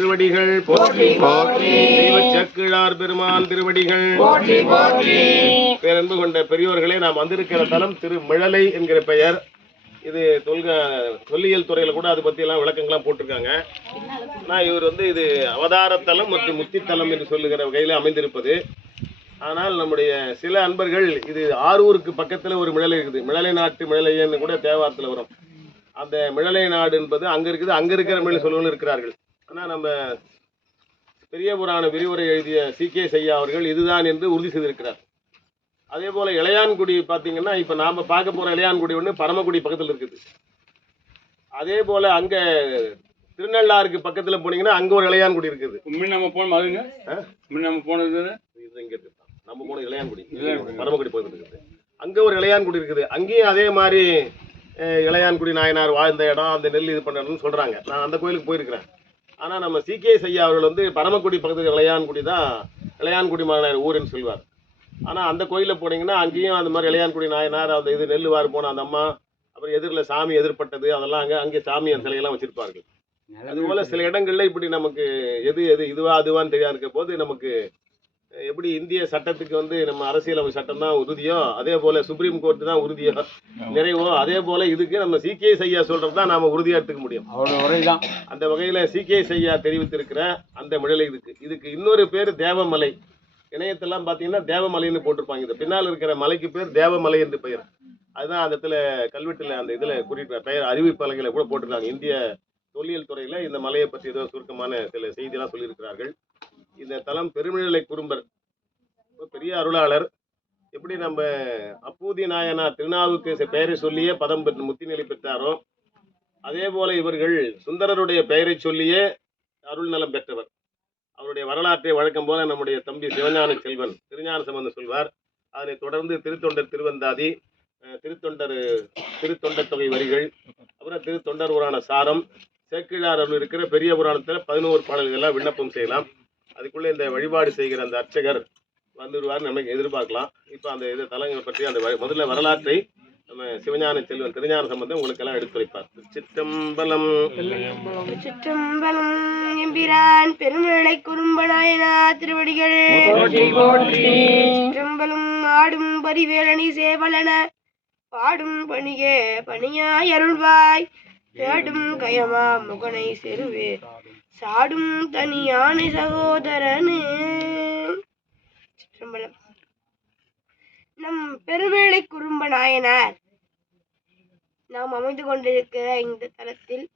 திருவடிகள் போற்றி. போற்றி செக்கிழார் பெருமான் திருவடிகள். போற்றி போற்றி. பேரன்பு கொண்ட பெரியோர்களே நாம் வந்திருக்கிற தலம் திரு மிழலை என்கிற பெயர். இது தொல்க தொல்லியல் துறையில கூட அதை பத்தி எல்லாம் விளக்கங்கள்லாம் போட்டிருக்காங்க. ஆனால் இவர் வந்து இது அவதாரத்தலம் மற்றும் முத்தித்தலம் என்று சொல்லுகிற வகையில் அமைந்திருப்பது. ஆனால் நம்முடைய சில அன்பர்கள் இது ஆரூருக்கு பக்கத்துல ஒரு மிழலை இருக்குது. மிழலை நாட்டு மிழலைன்னு கூட தேவாரத்தில் வரும். அந்த மிழலை நாடு என்பது அங்க இருக்குது அங்க இருக்கிற மிழலை சொல்லுவர்கள் இருக்கிறார்கள். ஆனா நம்ம பெரிய புராண விரிவுரை எழுதிய சி. கே. செய்யா அவர்கள் இதுதான் என்று உறுதி செய்திருக்கிறார். அதே போல இளையான்குடி பார்த்தீங்கன்னா இப்போ நாம பார்க்க போற இளையான்குடி ஒன்று பரமக்குடி பக்கத்தில் இருக்குது. அதே போல அங்க திருநள்ளாருக்கு பக்கத்துல போனீங்கன்னா அங்க ஒரு இளையான்குடி இருக்குது. முன்ன நம்ம போனோம் அதுங்க? முன்ன நம்ம போனது இது இங்க இருக்கு. நம்ம போன இளையான்குடி. பரமக்குடி பக்கத்தில் இருக்குது. அங்க ஒரு இளையான்குடி இருக்குது. அங்கேயும் அதே மாதிரி இளையான்குடி நாயனார் வாழ்ந்த இடம் அந்த நெல் இது பண்ண இடம்னு சொல்றாங்க. நான் அந்த கோயிலுக்கு போயிருக்கிறேன். ஆனா நம்ம சி கே ஐயா அவர்கள் வந்து பரமக்குடி பக்கத்தில் இளையான்குடி தான் இளையான்குடி மாநகர் ஊருன்னு சொல்லுவார் ஆனா அந்த கோயில்ல போனீங்கன்னா அங்கேயும் அந்த மாதிரி இளையான்குடி நாயனார் அந்த இது நெல் வார் போன அந்த அம்மா அப்புறம் எதிரில் சாமி எதிர்பட்டது அதெல்லாம் அங்க அங்கே சாமி அந்த சிலையெல்லாம் வச்சிருப்பார்கள். அதுபோல சில இடங்கள்ல இப்படி நமக்கு எது எது இதுவா அதுவான்னு தெரியாது இருக்க போது நமக்கு எப்படி இந்திய சட்டத்துக்கு வந்து நம்ம அரசியலமைப்பு சட்டம் தான் உறுதியோ அதே போல சுப்ரீம் கோர்ட் தான் உறுதியோ நிறைவோ அதே போல இதுக்கு நம்ம சிகே ஐயா சொல்றது தான் நாம உறுதியா எடுத்துக்க முடியும். அவரோட உரைதான். அந்த வகையில சிகே ஐயா தெரிவித்திருக்கிற அந்த மிழலை இதுக்கு. இதுக்கு இன்னொரு பேர் தேவமலை. இணையத்தெல்லாம் பார்த்தீங்கன்னா தேவமலைன்னு போட்டிருப்பாங்க. இது பின்னால் இருக்கிற மலைக்கு பேர் தேவமலை என்று பெயர். அதுதான் அந்த இடத்துல கல்வெட்டுல அந்த இதுல குறிப்பிட்ட பெயர். அறிவிப்பலகையில கூட போட்டிருக்காங்க. இந்திய தொல்லியல் துறையில இந்த மலையை பற்றி ஏதோ சுருக்கமான சில செய்தியெல்லாம் சொல்லியிருக்கிறார்கள். இந்த தலம் பெருமிழலை குறும்பர். பெரிய அருளாளர். எப்படி நம்ம அப்பூதி நாயனா திருநாவுக்கு பெயரை சொல்லியே பதம் பெற்று முத்திநிலை பெற்றாரோ அதே போல இவர்கள் சுந்தரருடைய பெயரை சொல்லியே அருள் நலம் பெற்றவர். அவருடைய வரலாற்றை வழக்கம் போல நம்முடைய தம்பி சிவஞான செல்வன் திருஞான சம்பந்தம் சொல்வார். அதனைத் தொடர்ந்து திருத்தொண்டர் திருவந்தாதி திருத்தொண்டர் திருத்தொண்டர் தொகை வரிகள் அப்புறம் திருத்தொண்டர் புராண சாரம் சேக்கிழார் அருள் இருக்கிற பெரிய புராணத்தில் பதினோரு பாடல்கள்லாம் விண்ணப்பம் செய்யலாம். அதுக்குள்ளே இந்த வழிபாடு செய்கிற அந்த அர்ச்சகர் வந்துடுவார் நமக்கு எதிர்பார்க்கலாம். இப்போ அந்த இது தலங்களை பற்றி அந்த வ- முதல்ல வரலாற்றை நம்ம சிவஞான செல்வன் திருஞான சம்பந்தம் உங்களுக்கெல்லாம் எடுத்துரைப்பார். சிற்றம்பலம் சிற்றம்பலம் எம்பிரான் பெருமிழை குறும்பனாயனா திருவடிகள். போற்றி போற்றி. சிற்றம்பலம் ஆடும் பரிவேலணி சேவலன பாடும் பணியே பணியாய் அருள்வாய். தேடும் கயமா முகனை செருவே. சாடும் தனியானை சகோதரனே. சிற்றம்பலம். நம் பெருமேளை குறும்ப நாயனார் நாம் அமைந்து கொண்டிருக்கிற இந்த தலத்தில்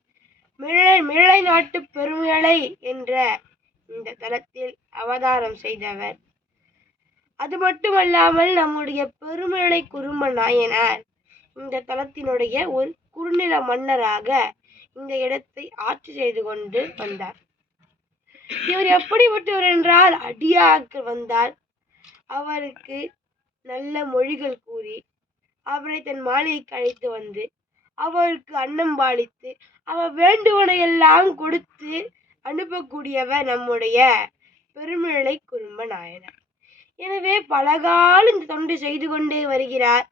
மிழை மிழை நாட்டு பெருமிழை என்ற இந்த தலத்தில் அவதாரம் செய்தவர். அது மட்டுமல்லாமல் நம்முடைய பெருமிழை குறும்ப நாயனார் இந்த தலத்தினுடைய ஒரு குறுநில மன்னராக இந்த இடத்தை ஆட்சி செய்து கொண்டு வந்தார். இவர் எப்படிப்பட்டவர் என்றால் அடியாக்கு வந்தால் அவருக்கு நல்ல மொழிகள் கூறி அவரை தன் மாளிகைக்கு அழைத்து வந்து அவருக்கு அன்னம் பாலித்து அவர் வேண்டுவனை எல்லாம் கொடுத்து அனுப்பக்கூடியவர் நம்முடைய பெருமிழை குறும்ப நாயனர் எனவே பலகாலம் இந்த தொண்டு செய்து கொண்டே வருகிறார்.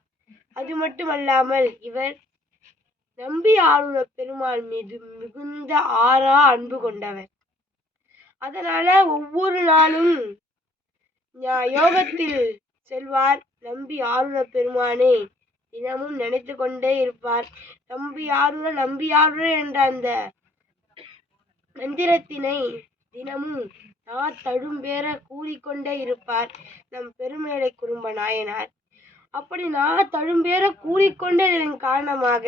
அது மட்டுமல்லாமல் இவர் நம்பி ஆளுநர் பெருமாள் மீது மிகுந்த ஆறா அன்பு கொண்டவர் அதனால ஒவ்வொரு நாளும் யோகத்தில் செல்வார். நம்பி ஆளுநர் பெருமானை தினமும் நினைத்து கொண்டே இருப்பார். நம்பி ஆளுநர் நம்பி ஆளுநர் என்ற அந்த மந்திரத்தினை தினமும் நா தழும்பேற கூறிக்கொண்டே இருப்பார். நம் பெருமேடை குறும்ப நாயனார். அப்படி நான் தழும்பேற கூறிக்கொண்டே இதன் காரணமாக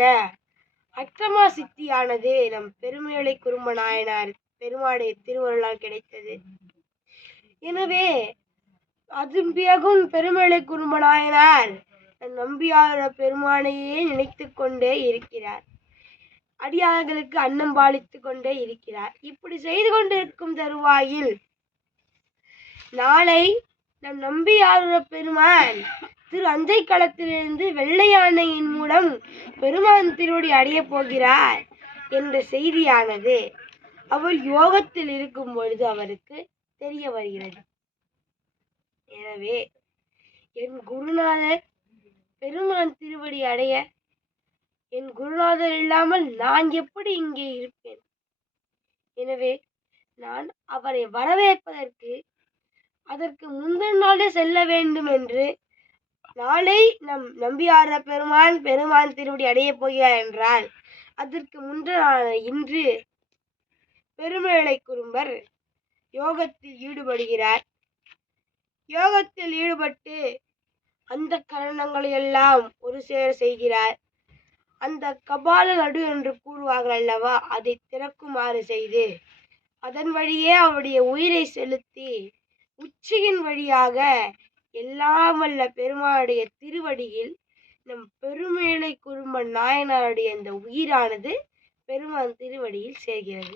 அக்ரமா சித்தியானது நம் பெருமையளை குறும்பநாயனார் பெருமாடைய திருவருளால் கிடைத்தது. எனவே அதன் பிறகும் பெருமேடை குறும்பநாயனார் தன் பெருமானையே நினைத்து கொண்டே இருக்கிறார். அடியார்களுக்கு அன்னம் பாலித்து கொண்டே இருக்கிறார். இப்படி செய்து கொண்டிருக்கும் தருவாயில் நாளை நம் நம்பியாளர் பெருமான் திரு அஞ்சை களத்திலிருந்து வெள்ளை யானையின் மூலம் பெருமான் திருவடி அடையப் போகிறார் என்ற செய்தியானது அவர் யோகத்தில் இருக்கும் பொழுது அவருக்கு தெரிய வருகிறது. எனவே என் குருநாதர் பெருமான் திருவடி அடைய என் குருநாதர் இல்லாமல் நான் எப்படி இங்கே இருப்பேன்? எனவே நான் அவரை வரவேற்பதற்கு அதற்கு முந்தின நாளே செல்ல வேண்டும் என்று நாளை நம் நம்பியார பெருமான் பெருமான் திருவடி அடையப் போகிறார் என்றால் அதற்கு முந்தின இன்று பெருமேளை குறும்பர் யோகத்தில் ஈடுபடுகிறார். யோகத்தில் ஈடுபட்டு அந்த கரணங்களை எல்லாம் ஒரு சேர செய்கிறார். அந்த கபால நடு என்று கூறுவார்கள் அல்லவா அதை திறக்குமாறு செய்து அதன் வழியே அவருடைய உயிரை செலுத்தி உச்சியின் வழியாக எல்லாம் வல்ல பெருமாளுடைய திருவடியில் நம் பெருமேலை குறும்பன் நாயனாருடைய அந்த உயிரானது பெருமான் திருவடியில் சேர்கிறது.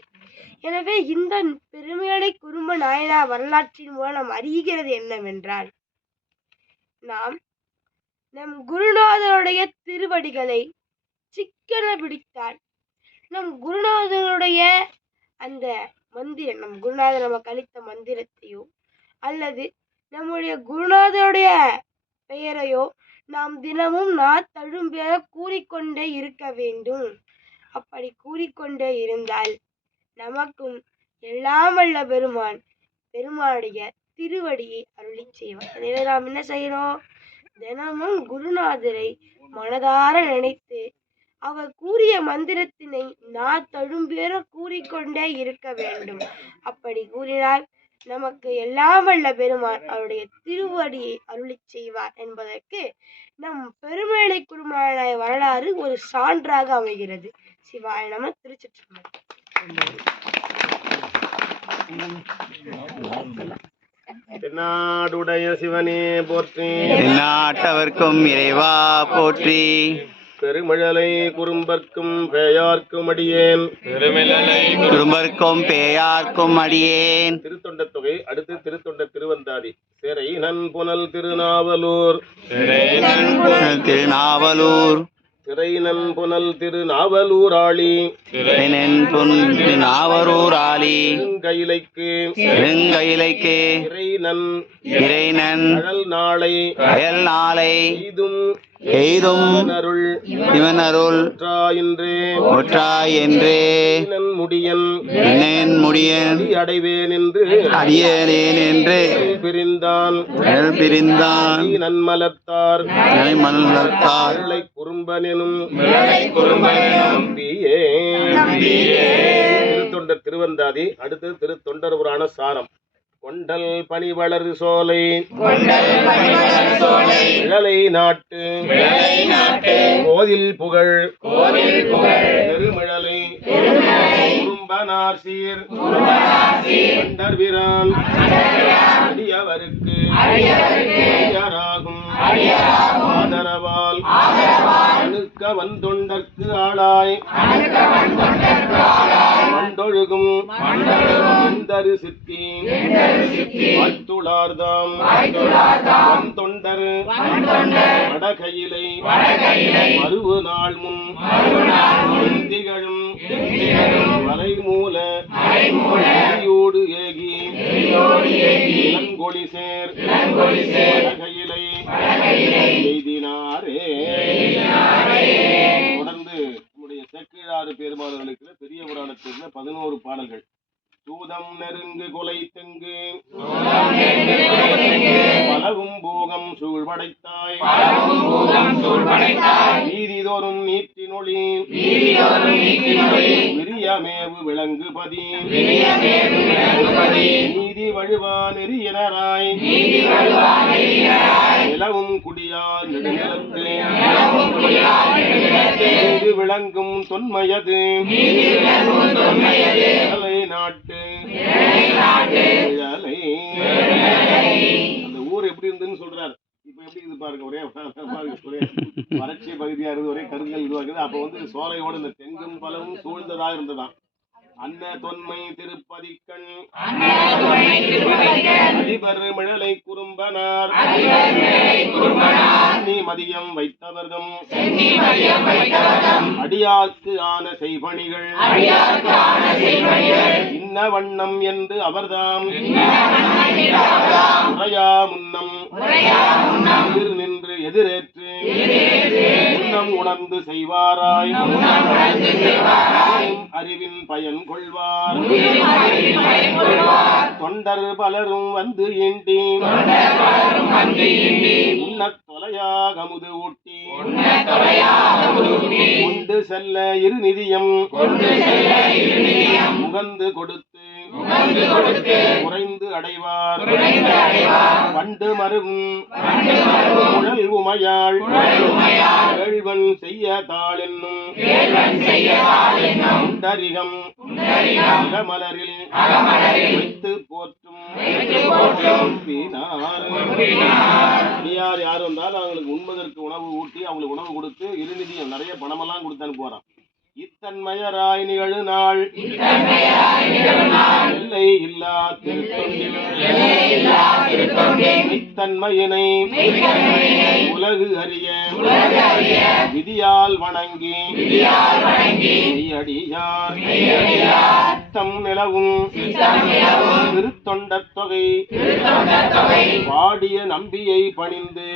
எனவே இந்த பெருமேலை குறும்ப நாயனார் வரலாற்றின் மூலம் நாம் அறிகிறது என்னவென்றால் நாம் நம் குருநாதருடைய திருவடிகளை சிக்கன பிடித்தால் நம் குருநாதனுடைய அந்த மந்திரம் நம் குருநாதர் நமக்கு அளித்த மந்திரத்தையோ அல்லது நம்முடைய குருநாதருடைய பெயரையோ நாம் தினமும் நான் தழும்ப கூறிக்கொண்டே இருக்க வேண்டும். அப்படி கூறிக்கொண்டே இருந்தால் நமக்கும் எல்லாம் வல்ல பெருமான் பெருமானுடைய திருவடியை அருளி செய்வார். எனவே நாம் என்ன செய்யணும் தினமும் குருநாதரை மனதார நினைத்து அவர் கூறிய மந்திரத்தினை நான் தழும்பேற கூறிக்கொண்டே இருக்க வேண்டும். அப்படி கூறினால் நமக்கு எல்லாம் வல்ல பெருமான் அவருடைய திருவடியை அருளிச் செய்வார் என்பதற்கு நம் பெருமேளை குருமானாய வரலாறு ஒரு சான்றாக அமைகிறது. சிவாய நம திருச்சிற்றம்பலம். தென்னாடுடைய சிவனே போற்றி. நாட்டவர்க்கும் இறைவா போற்றி. பெருமழலை குறும்பர்க்கும் பேயார்க்கும் அடியேன். குடும்பர்க்கும் பேயார்க்கும் அடியேன். திருத்தொண்ட தொகை அடுத்து திருத்தொண்ட திருவந்தாதி. சிறை நன் புனல் திருநாவலூர். திருநாவலூர். திரை நன் புனல் திருநாவலூராளி. நாவரூர் ஆலி கைலைக்கு பெருங்கயிலைக்கு இறை நன் இறைநன். அழல் நாளை அயல் நாளை எய்தும். எய்தும். அருள் இவன் அருள் ஒற்றாயின்றே. ஒற்றாய் என்றே முடியன் என்னேன் முடியன் அடி அடைவேன் என்று அறியலேன் என்று பிரிந்தான் பிரிந்தான் நன்மலர்த்தார் மலர்த்தார் அருளை குறும்பனெனும் திருத்தொண்டர் திருவந்தாதி அடுத்து திருத்தொண்டர் புராண சாரம். கொண்டல் பனிவளர் சோலை. இழலை நாட்டு. கோதில் புகழ். பெருமிழலை. குறும்பனார் சீர் கண்டர்பிரான். அடியவருக்கு. அடியராகும் ஆதரவால் அணுக்க வந்தொண்டற்கு ஆளாய் மண்டொழுகும் மண்டரு சித்தி வாழ்த்துளார்தாம் வந்தொண்டர் வடகையிலை மறுவு நாள் முன் திகழும் வலைமூல ஏகி இளங்கொழி சேர். தொடர்ந்து நம்முடைய செக்கிழாறு பெருமானர்களுக்கு பெரிய புராணத்தில் பதினோரு பாடல்கள். சூதம் நெருங்கு கொலை தெங்கு பலவும் பூகம் சூழ்வடைத்தாய். வீதிதோறும் நீற்றினொளி. விரியமேவு விளங்கு பதி நீதி வழுவா நெறியனராய் நிலவும் குடியா நெடுநிலத்து விளங்கும் தொன்மையது. இழலை நாட்டு. அந்த ஊர் எப்படி இருந்துன்னு சொல்றாரு. இப்ப எப்படி இது பாருங்க ஒரே பாருங்க ஒரே வறட்சி பகுதியா இருந்து ஒரே கருங்கல் இதுவா இருக்குது. அப்ப வந்து சோலையோடு இந்த தெங்கும் பலவும் சூழ்ந்ததா இருந்ததாம் அன்ன தொன்மை திருப்பதிக்கண். அதிபர் மிழலை குறும்பனார். நீ மதியம் வைத்தவர்தம். அடியாக்கு ஆன செய்பணிகள். இன்ன வண்ணம் என்று அவர்தாம். உரையா முன்னம். எதிர் நின்று எதிரேற்று. முன்னம் உணர்ந்து செய்வாராய். அறிவின் பயன் கொள்வார். தொண்டர் பலரும் வந்து ஈண்டி உண்ணத் தொலையாக முது ஊட்டி. கொண்டு செல்ல இரு நிதியம் முகந்து கொடுத்து குறைந்து அடைவார். வண்டு மருகும் குழல் உமையாள். கேழ்வன் செய்ய தாள் என்னும் குண்டரிகம். அகமலரில் வைத்து போற்றும். அடியார் யார் வந்தாலும் அவங்களுக்கு உண்பதற்கு உணவு ஊட்டி அவங்களுக்கு உணவு கொடுத்து இருநிதியம் நிறைய பணமெல்லாம் கொடுத்து அனுப்புவாராம். இத்தன்மயராய் நிகழு நாள் எல்லை இல்லா திருத்தொண்டில். இத்தன்மையினை உலகு அறிய. விதியால் வணங்கி. மெய்யடியார். சித்தம் நிலவும். திருத்தொண்ட தொகை. வாடிய நம்பியை பணிந்து.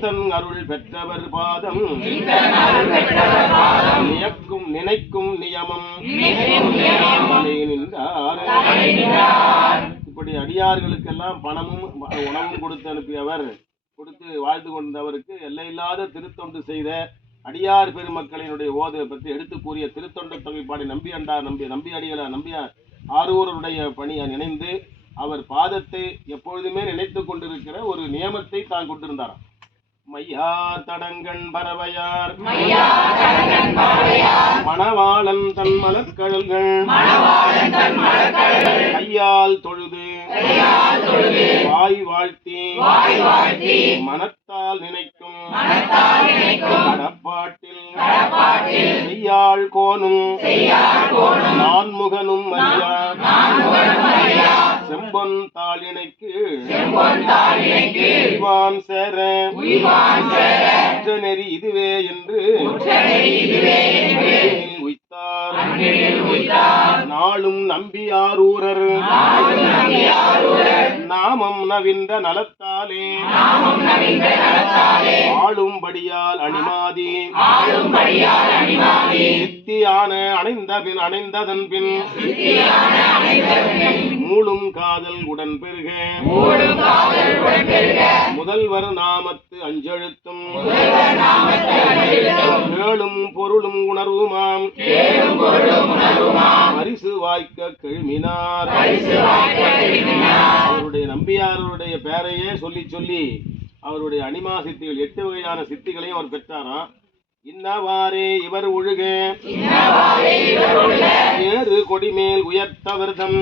தன் அருள் பெற்றவர் பாதம். நியக்கும் நினைக்கும் நியமம். இப்படி அடியார்களுக்கெல்லாம் பணமும் உணவும் கொடுத்து அனுப்பியவர். கொடுத்து வாழ்ந்து கொண்டவருக்கு எல்லையில்லாத திருத்தொண்டு செய்த அடியார் பெருமக்களினுடைய ஓதை பற்றி எடுத்து கூறிய திருத்தொண்ட தொகைப்பாடி நம்பி அண்டார் நம்பி நம்பி அடிகள நம்பிய ஆரூருடைய பணியை நினைந்து அவர் பாதத்தை எப்பொழுதுமே நினைத்து கொண்டிருக்கிற ஒரு நியமத்தை தான் கொண்டிருந்தாராம். மையார் தடங்கண் பறவையார். மணவாளன் தன் மலர்கழல்கள். கையால் தொழுது. வாய் வாழ்த்தி. மனத்தால் நினைக்கும் கடப்பாட்டில் செய்யாள் கோனும் நான்முகனும் செம்பொன் தாளினைக்கு உய்வான் சேர. உற்ற நெறி இதுவே என்று உய்த்தார். நாளும் நம்பியாரூரர். நாமம் நவிந்த நலத்தாலே ஆளும்படியால் அணிமாதி. சித்தியான அணைந்த பின். அணைந்ததன் பின். மூளும் காதல் உடன் பெருக. முதல்வர் நாமத்து அஞ்செழுத்தும். கேளும் பொருளும் உணர்வுமாம். பரிசு வாய்க்க கெழுமினார். அவருடைய நம்பியாருடைய பெயரையே சொல்லி சொல்லி அவருடைய அனிமா சித்திகள் எட்டு வகையான சித்திகளையும் அவர் பெற்றாராம். இன்னவாறே இவர் ஒழுக ஏறு கொடிமேல் உயர்த்தவர்தம்.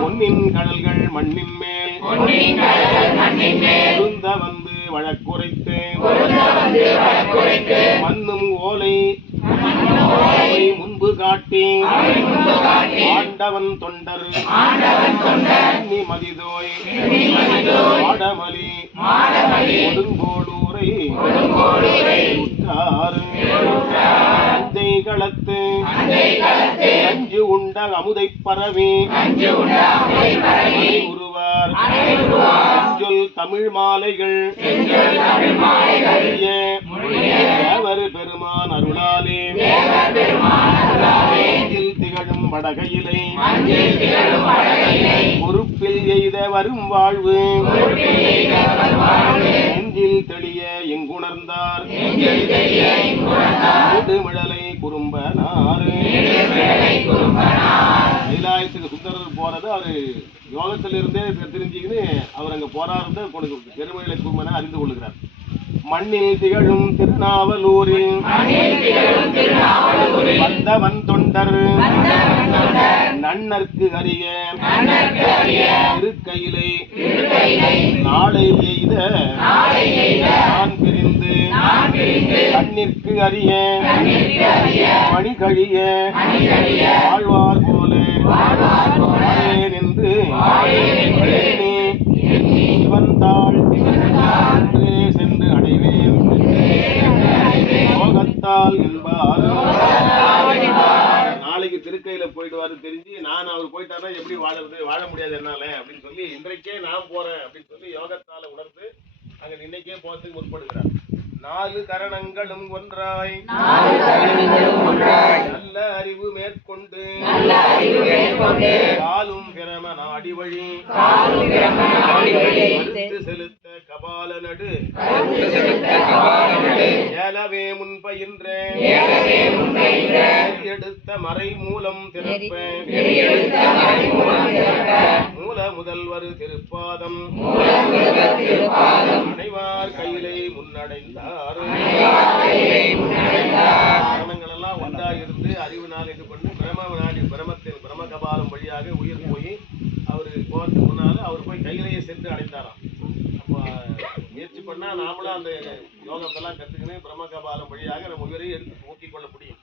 பொன்னின் கடல்கள் மண்ணின் மேல். பொருந்த வந்து வழக்குரைத்து. மண்ணும் ஓலை. காட்டி. ஆண்டவன் தொண்டர். மதிதோய் ஆடமலி கொடுங்கோடூரை. களத்து அஞ்சு உண்ட அமுதை பரவி. உருவார். அஞ்சொல் தமிழ் மாலைகள். தேவர் பெருமான் அருளாலே. நெஞ்சில் திகழும் வடகையிலை. பொறுப்பில் எய்த வரும் வாழ்வு. நெஞ்சில் தெளிய எங்குணர்ந்தார். நெடுமிழலை குறும்பனாறு கைலாயத்துக்கு சுந்தரர் போறது அவரு யோகத்திலிருந்தே தெரிஞ்சுக்கின்னு அவர் அங்க போறாருன்னு கொடுக்க பெருமையில குறும்பன அறிந்து கொள்ளுகிறார். மண்ணில் திகழும் திருநாவலூரில். வந்தவன் தொண்டர். நன்னர்க்கு அறிய. திருக்கையிலை நாளை எய்த. நான் பிரிந்து. கண்ணிற்கு அறிய. பணி கழிய வாழ்வார் போல. சிவந்தாள் என்றே சென்று அடைவேன். என்பார். நாளைக்கு திருக்கையில போயிடுவாரு தெரிஞ்சு நான் அவர் போயிட்டாருன்னா எப்படி வாழறது வாழ முடியாது என்னால அப்படின்னு சொல்லி இன்றைக்கே நான் போறேன் அப்படின்னு சொல்லி யோகத்தால உணர்ந்து அங்க இன்னைக்கே போறதுக்கு முற்படுகிறார். நாலு கரணங்களும் ஒன்றாய். நல்ல அறிவு மேற்கொண்டு. காலும் பிரம நாடி வழி. செலுத்த கபால நடு ஏலவே முன்பயின்றேன் எடுத்த மறை மூலம் திறப்பேன் மூல முதல்வர் திருப்பாதம். அனைவார் கையிலே முன்னடைந்தார் காரணங்கள் எல்லாம் ஒன்றா இருந்து அறிவுனால் இது பண்ணி பிரம நாடி பிரமத்தின் பிரம கபாலம் வழியாக உயிர் போய் அவரு போறதுக்கு முன்னால அவர் போய் கையிலேயே சென்று அடைந்தாராம் அப்போ முயற்சி பண்ணா நாமளும் அந்த யோகத்தெல்லாம் கத்துக்கின்னு பிரம்ம கபாலம் வழியாக நம்ம உயிரை எடுத்து ஊக்கிக் கொள்ள முடியும்.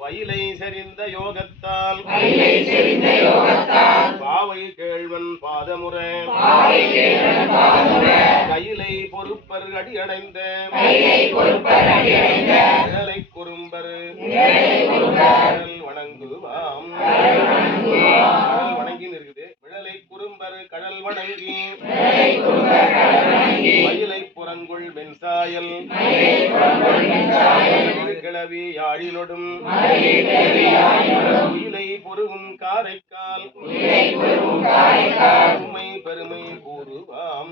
பயிலை சரிந்த யோகத்தால் பாவை கேழ்வன் பாதமுறை கையிலை பொறுப்பர் அடி அடைந்த நிழலை குறும்பர் கடல் வணங்குவாம். கடல் வணங்கின்னு இருக்குது. விழலை குறும்பர் கடல் வணங்கி மயிலை புறங்குள் கிளவி யாழிலொடும் இலை பொருவும் காரைக்கால். உண்மை பெருமை கூறுவாம்.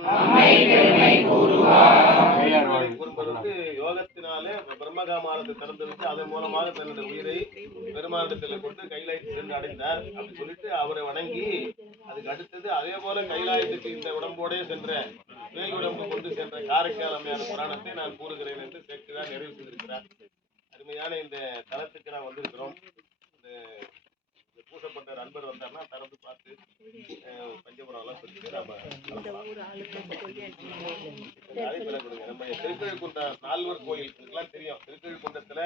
குறும்பர் யோகத்தினாலே பிரம்மகாமாரத்தை திறந்து வச்சு அதன் மூலமாக தன்னுடைய உயிரை பெருமாண்டத்தில் கொண்டு கைலாயத்தை சென்று அடைந்தார். அப்படி சொல்லிட்டு அவரை வணங்கி அதுக்கு அடுத்தது அதே போல கைலாயத்துக்கு இந்த உடம்போடே சென்ற மேல் உடம்பு கொண்டு சென்ற காரைக்கால் அம்மையான புராணத்தை நான் கூறுகிறேன் என்று சேர்த்துதான் நிறைவு செய்திருக்கிறார். அருமையான இந்த தளத்துக்கு நான் வந்திருக்கிறோம். இந்த இந்த பூசப்பட்ட நண்பர் வந்தார்னா திறந்து பார்த்து பஞ்சபுரம் எல்லாம் சொல்லிட்டு நம்ம அழைப்பில் கொடுங்க. நம்ம திருக்கழுக்குன்றம் நால்வர் கோயில் இதுக்கெல்லாம் தெரியும். திருக்கழுக்குண்டத்துல